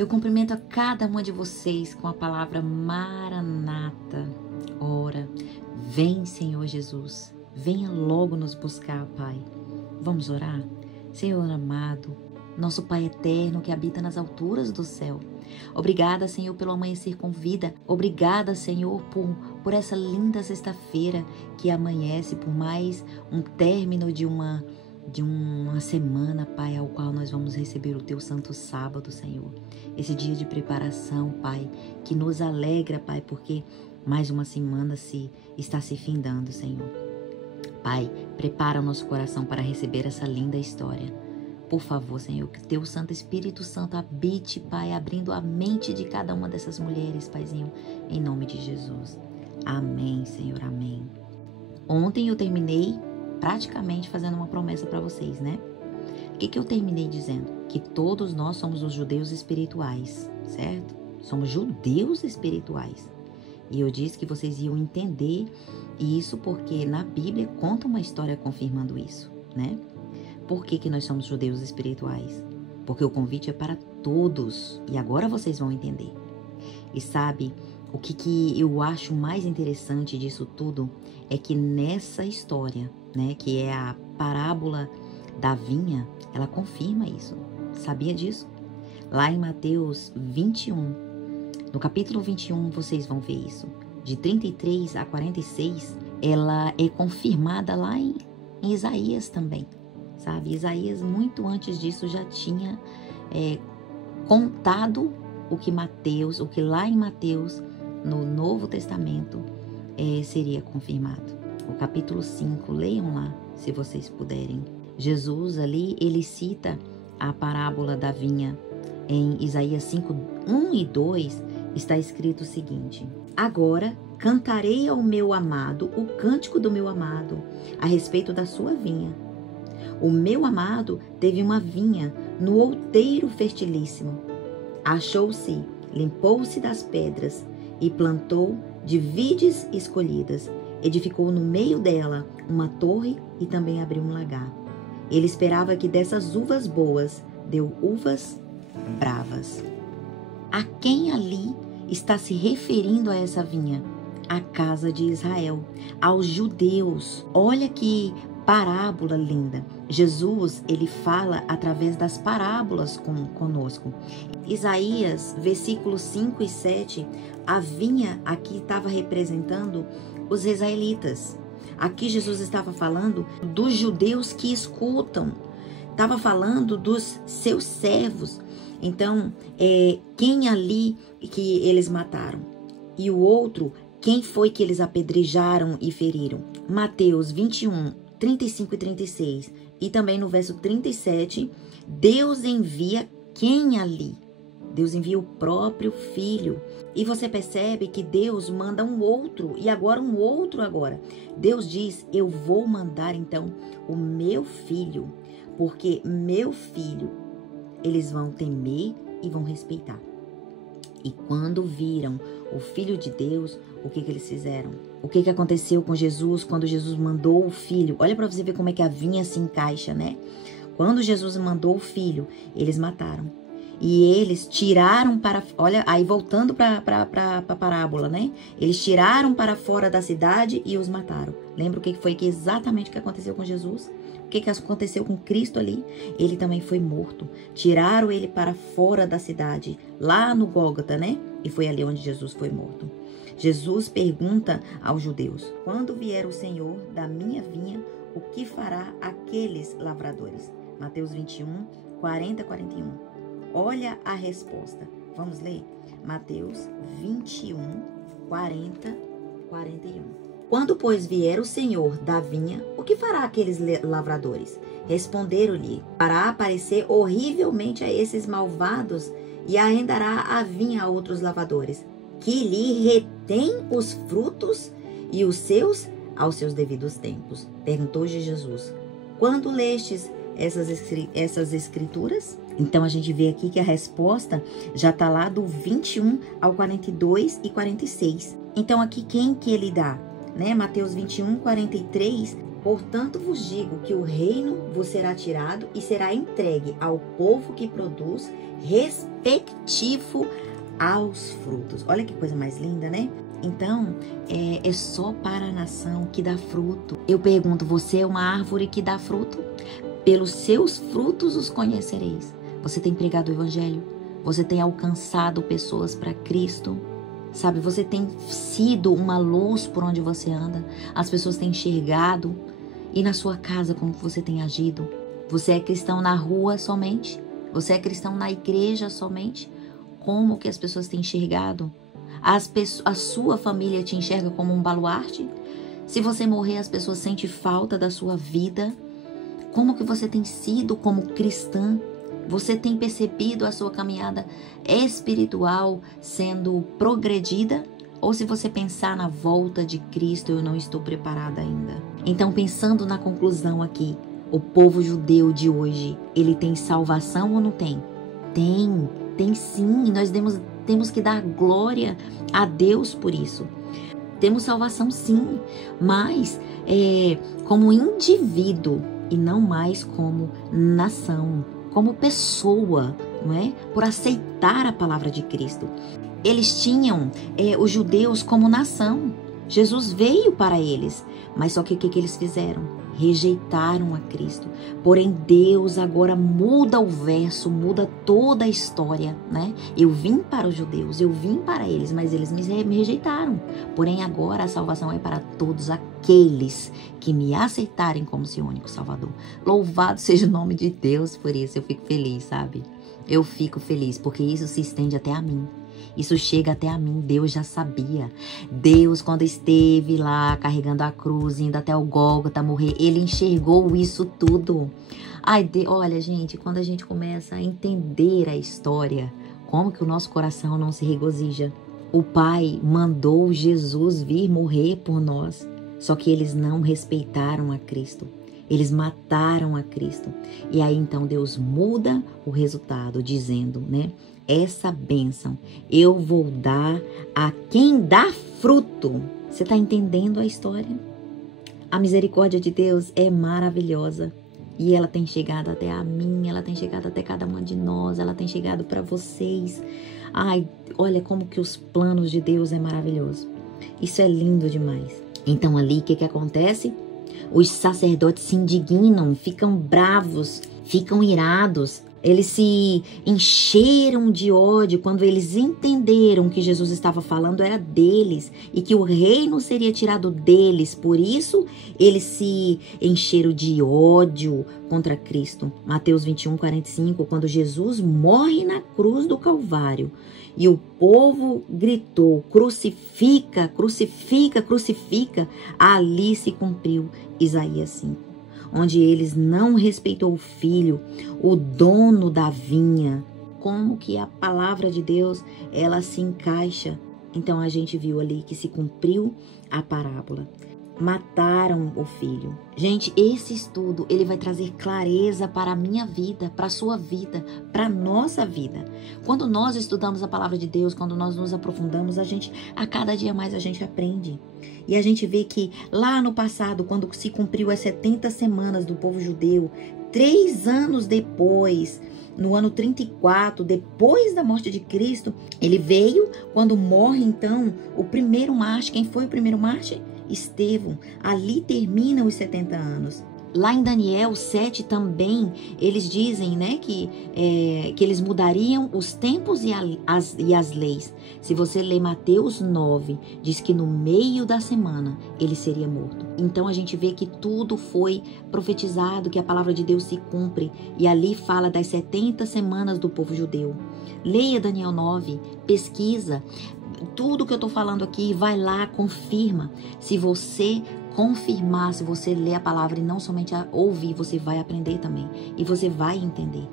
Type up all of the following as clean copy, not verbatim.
Eu cumprimento a cada uma de vocês com a palavra Maranata. Ora, vem, Senhor Jesus, venha logo nos buscar, Pai. Vamos orar? Senhor amado, nosso Pai eterno que habita nas alturas do céu. Obrigada, Senhor, pelo amanhecer com vida. Obrigada, Senhor, por essa linda sexta-feira que amanhece, por mais um término de uma semana, Pai, ao qual nós vamos receber o Teu santo sábado, Senhor. Esse dia de preparação, Pai, que nos alegra, Pai, porque mais uma semana está se findando, Senhor. Pai, prepara o nosso coração para receber essa linda história. Por favor, Senhor, que Teu Santo Espírito Santo habite, Pai, abrindo a mente de cada uma dessas mulheres, Paizinho, em nome de Jesus. Amém, Senhor, amém. Ontem eu terminei praticamente fazendo uma promessa para vocês, né? O que eu terminei dizendo? Que todos nós somos os judeus espirituais, certo? Somos judeus espirituais. E eu disse que vocês iam entender isso porque na Bíblia conta uma história confirmando isso, né? Por que nós somos judeus espirituais? Porque o convite é para todos. E agora vocês vão entender. E sabe, o que eu acho mais interessante disso tudo é que nessa história, né, que é a parábola da vinha, ela confirma isso. Sabia disso? Lá em Mateus 21, no capítulo 21, vocês vão ver isso. De 33 a 46, ela é confirmada lá em Isaías também. Sabe, Isaías, muito antes disso, já tinha contado o que lá em Mateus, no Novo Testamento, seria confirmado. O capítulo 5, leiam lá, se vocês puderem. Jesus ali, ele cita a parábola da vinha. Em Isaías 5, 1 e 2, está escrito o seguinte: agora cantarei ao meu amado o cântico do meu amado, a respeito da sua vinha. O meu amado teve uma vinha no outeiro fertilíssimo. Achou-se, limpou-se das pedras e plantou de vides escolhidas. Edificou no meio dela uma torre e também abriu um lagar. Ele esperava que dessas uvas boas deu uvas bravas. A quem ali está se referindo a essa vinha? A casa de Israel, aos judeus. Olha que parábola linda. Jesus, ele fala através das parábolas conosco. Isaías, versículos 5 e 7, a vinha aqui estava representando os israelitas. Aqui Jesus estava falando dos judeus que escutam. Estava falando dos seus servos. Então, quem ali que eles mataram? E o outro, quem foi que eles apedrejaram e feriram? Mateus 21, 35 e 36. E também no verso 37, Deus envia quem ali? Deus envia o próprio Filho. E você percebe que Deus manda um outro, e agora um outro agora. Deus diz, eu vou mandar então o meu Filho, porque meu Filho, eles vão temer e vão respeitar. E quando viram o Filho de Deus, o que eles fizeram? O que aconteceu com Jesus quando Jesus mandou o Filho? Olha para você ver como é que a vinha se encaixa, né? Quando Jesus mandou o Filho, eles mataram. E eles tiraram para... Olha, aí voltando para a parábola, né? Eles tiraram para fora da cidade e os mataram. Lembra o que foi exatamente o que aconteceu com Jesus? O que aconteceu com Cristo ali? Ele também foi morto. Tiraram ele para fora da cidade, lá no Gólgota, né? E foi ali onde Jesus foi morto. Jesus pergunta aos judeus, quando vier o Senhor da minha vinha, o que fará aqueles lavradores? Mateus 21, 40 a 41. Olha a resposta. Vamos ler? Mateus 21, 40, 41. Quando, pois, vier o Senhor da vinha, o que fará aqueles lavradores? Responderam-lhe, fará aparecer horrivelmente a esses malvados e arrendará a vinha a outros lavradores, que lhe retém os frutos e os seus aos seus devidos tempos. Perguntou-lhe Jesus, quando lestes essas escrituras? Então a gente vê aqui que a resposta já está lá do 21 ao 42 e 46. Então aqui quem que ele dá? Né? Mateus 21, 43, Portanto vos digo que o reino vos será tirado e será entregue ao povo que produz, respectivo aos frutos. Olha que coisa mais linda, né? Então, é só para a nação que dá fruto. Eu pergunto, você é uma árvore que dá fruto? Pelos seus frutos os conhecereis. Você tem pregado o evangelho? Você tem alcançado pessoas para Cristo? Sabe, você tem sido uma luz por onde você anda? As pessoas têm enxergado? E na sua casa, como você tem agido? Você é cristão na rua somente? Você é cristão na igreja somente? Como que as pessoas têm enxergado? A sua família te enxerga como um baluarte? Se você morrer, as pessoas sentem falta da sua vida? Como que você tem sido como cristã? Você tem percebido a sua caminhada espiritual sendo progredida? Ou se você pensar na volta de Cristo, eu não estou preparada ainda. Então, pensando na conclusão aqui, o povo judeu de hoje, ele tem salvação ou não tem? Tem sim. Nós temos que dar glória a Deus por isso. Temos salvação sim, mas como indivíduo e não mais como nação, como pessoa, não é? Por aceitar a palavra de Cristo. Eles tinham os judeus como nação. Jesus veio para eles, mas só que o que eles fizeram? Rejeitaram a Cristo. Porém, Deus agora muda o verso, muda toda a história, né? Eu vim para os judeus, eu vim para eles, mas eles me rejeitaram. Porém, agora a salvação é para todos aqueles que me aceitarem como seu único Salvador. Louvado seja o nome de Deus por isso. Eu fico feliz, sabe? Eu fico feliz porque isso se estende até a mim. Isso chega até a mim, Deus já sabia. Deus, quando esteve lá carregando a cruz, indo até o Gólgota morrer, ele enxergou isso tudo. Olha, gente, quando a gente começa a entender a história, como que o nosso coração não se regozija? O Pai mandou Jesus vir morrer por nós, só que eles não respeitaram a Cristo. Eles mataram a Cristo. E aí então Deus muda o resultado, dizendo, né? Essa bênção eu vou dar a quem dá fruto. Você está entendendo a história? A misericórdia de Deus é maravilhosa. E ela tem chegado até a mim, ela tem chegado até cada uma de nós, ela tem chegado para vocês. Olha como que os planos de Deus é maravilhoso. Isso é lindo demais. Então ali, o que acontece? Os sacerdotes se indignam, ficam bravos, ficam irados. Eles se encheram de ódio quando eles entenderam que Jesus estava falando era deles e que o reino seria tirado deles. Por isso, eles se encheram de ódio contra Cristo. Mateus 21:45, quando Jesus morre na cruz do Calvário e o povo gritou, crucifica, crucifica, crucifica, ali se cumpriu Isaías 5. Onde eles não respeitou o filho, o dono da vinha. Como que a palavra de Deus, ela se encaixa? Então a gente viu ali que se cumpriu a parábola. Mataram o filho. Gente, esse estudo, ele vai trazer clareza para a minha vida, para a sua vida, para a nossa vida. Quando nós estudamos a palavra de Deus, quando nós nos aprofundamos, a cada dia mais a gente aprende. E a gente vê que lá no passado, quando se cumpriu as 70 semanas do povo judeu, 3 anos depois, no ano 34, depois da morte de Cristo, ele veio, quando morre então o primeiro mártir. Quem foi o primeiro mártir? Estevão. Ali terminam os 70 anos. Lá em Daniel 7 também, eles dizem, né, que eles mudariam os tempos e as leis. Se você ler Mateus 9, diz que no meio da semana ele seria morto. Então a gente vê que tudo foi profetizado, que a palavra de Deus se cumpre. E ali fala das 70 semanas do povo judeu. Leia Daniel 9, pesquisa. Tudo que eu estou falando aqui, vai lá, confirma. Se você confirmar, se você ler a palavra e não somente ouvir, você vai aprender também. E você vai entender.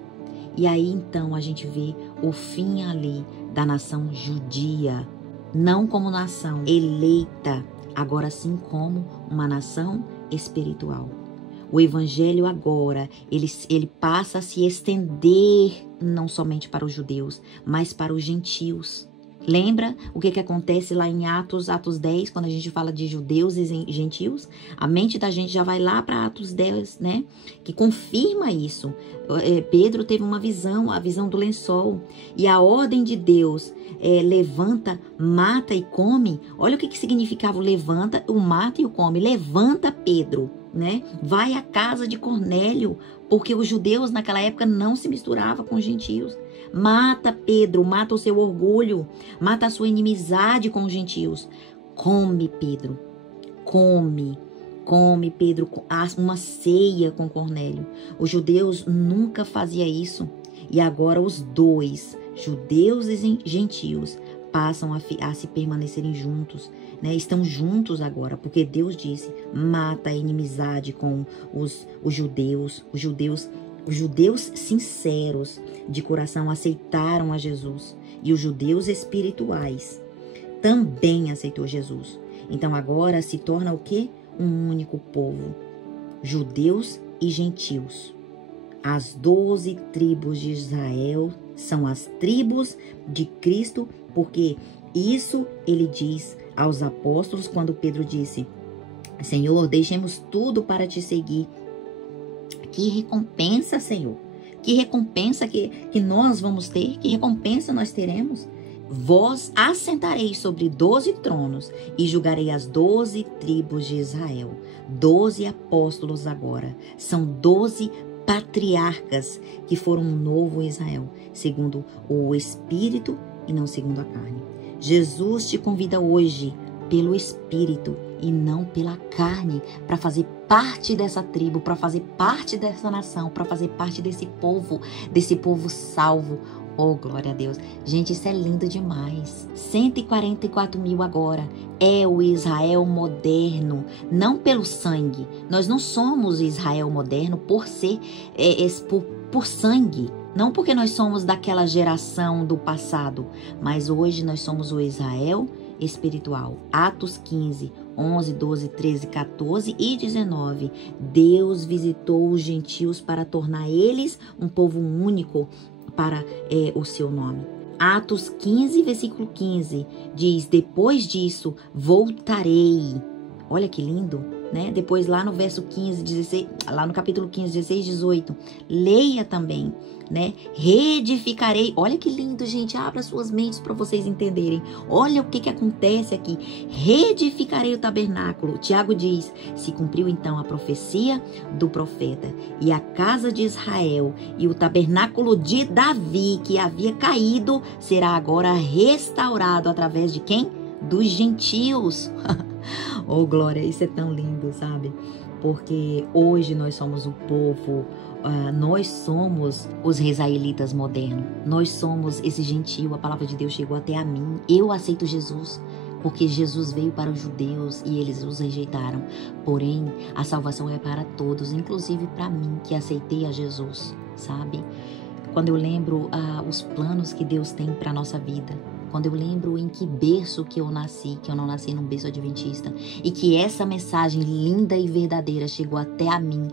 E aí então a gente vê o fim ali da nação judia. Não como nação eleita, agora sim como uma nação espiritual. O evangelho agora, ele passa a se estender não somente para os judeus, mas para os gentios. Lembra o que acontece lá em Atos 10, quando a gente fala de judeus e gentios? A mente da gente já vai lá para Atos 10, né? Que confirma isso. Pedro teve uma visão, a visão do lençol. E a ordem de Deus levanta, mata e come. Olha o que significava o levanta, o mata e o come. Levanta, Pedro, né? Vai à casa de Cornélio, porque os judeus naquela época não se misturavam com os gentios. Mata, Pedro, mata o seu orgulho, mata a sua inimizade com os gentios. Come, Pedro, come, Pedro, uma ceia com Cornélio. Os judeus nunca faziam isso. E agora os dois, judeus e gentios, passam a se permanecerem juntos, né? Estão juntos agora, porque Deus disse, mata a inimizade com os judeus. Os judeus sinceros de coração aceitaram a Jesus. E os judeus espirituais também aceitou Jesus. Então agora se torna o quê? Um único povo. Judeus e gentios. As 12 tribos de Israel são as tribos de Cristo, porque isso ele diz aos apóstolos quando Pedro disse, Senhor, deixemos tudo para te seguir. Que recompensa, Senhor. Que recompensa que nós vamos ter. Que recompensa nós teremos. Vós assentareis sobre 12 tronos e julgarei as 12 tribos de Israel. 12 apóstolos agora. São 12 patriarcas que foram um novo Israel, segundo o Espírito e não segundo a carne. Jesus te convida hoje pelo Espírito e não pela carne, para fazer parte dessa tribo, para fazer parte dessa nação, para fazer parte desse povo salvo. Oh, glória a Deus. Gente, isso é lindo demais. 144 mil agora. É o Israel moderno, não pelo sangue. Nós não somos Israel moderno por ser, por sangue. Não porque nós somos daquela geração do passado, mas hoje nós somos o Israel espiritual. Atos 15, 11, 12, 13, 14 e 19. Deus visitou os gentios para tornar eles um povo único para o seu nome. Atos 15, versículo 15 diz, depois disso voltarei. Olha que lindo, né? Depois lá no verso 15, 16, lá no capítulo 15, 16, 18, leia também, né? Reedificarei. Olha que lindo, gente. Abra suas mentes para vocês entenderem. Olha o que acontece aqui. Reedificarei o tabernáculo. Tiago diz, se cumpriu então a profecia do profeta e a casa de Israel e o tabernáculo de Davi que havia caído será agora restaurado através de quem? Dos gentios. Oh, glória, isso é tão lindo, sabe? Porque hoje nós somos o povo, nós somos os israelitas modernos, nós somos esse gentio, a palavra de Deus chegou até a mim, eu aceito Jesus, porque Jesus veio para os judeus e eles os rejeitaram, porém a salvação é para todos, inclusive para mim que aceitei a Jesus, sabe? Quando eu lembro os planos que Deus tem para a nossa vida, quando eu lembro em que berço que eu nasci, que eu não nasci num berço adventista, e que essa mensagem linda e verdadeira chegou até a mim.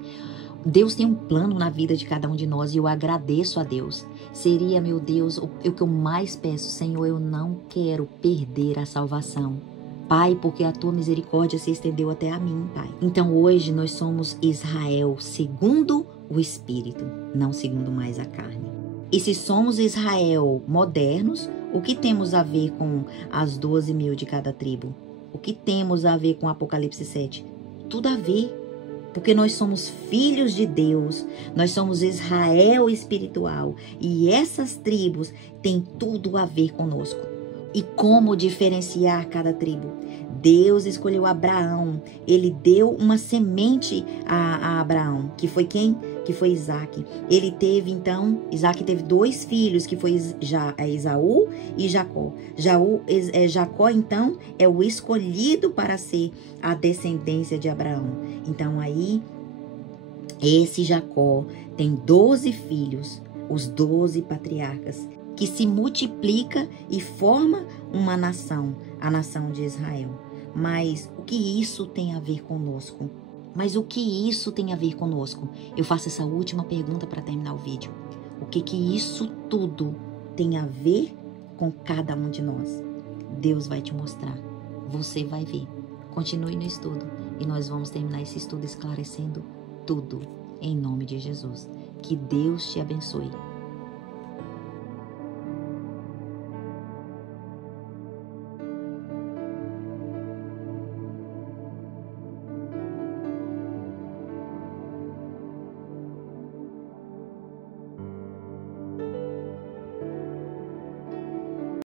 Deus tem um plano na vida de cada um de nós e eu agradeço a Deus. Seria, meu Deus, o que eu mais peço, Senhor, eu não quero perder a salvação. Pai, porque a tua misericórdia se estendeu até a mim, Pai. Então hoje nós somos Israel segundo o Espírito, não segundo mais a carne. E se somos Israel modernos, o que temos a ver com as 12 mil de cada tribo? O que temos a ver com Apocalipse 7? Tudo a ver, porque nós somos filhos de Deus, nós somos Israel espiritual e essas tribos têm tudo a ver conosco. E como diferenciar cada tribo? Deus escolheu Abraão, ele deu uma semente a Abraão, que foi quem? Que foi Isaac. Ele teve então, Isaac teve 2 filhos, que foi Esaú e Jacó. Jacó então é o escolhido para ser a descendência de Abraão. Então aí, esse Jacó tem 12 filhos, os 12 patriarcas, que se multiplica e forma uma nação, a nação de Israel. Mas o que isso tem a ver conosco? Mas o que isso tem a ver conosco? Eu faço essa última pergunta para terminar o vídeo. O que isso tudo tem a ver com cada um de nós. Deus vai te mostrar. Você vai ver. Continue no estudo e nós vamos terminar esse estudo esclarecendo tudo em nome de Jesus. Que Deus te abençoe.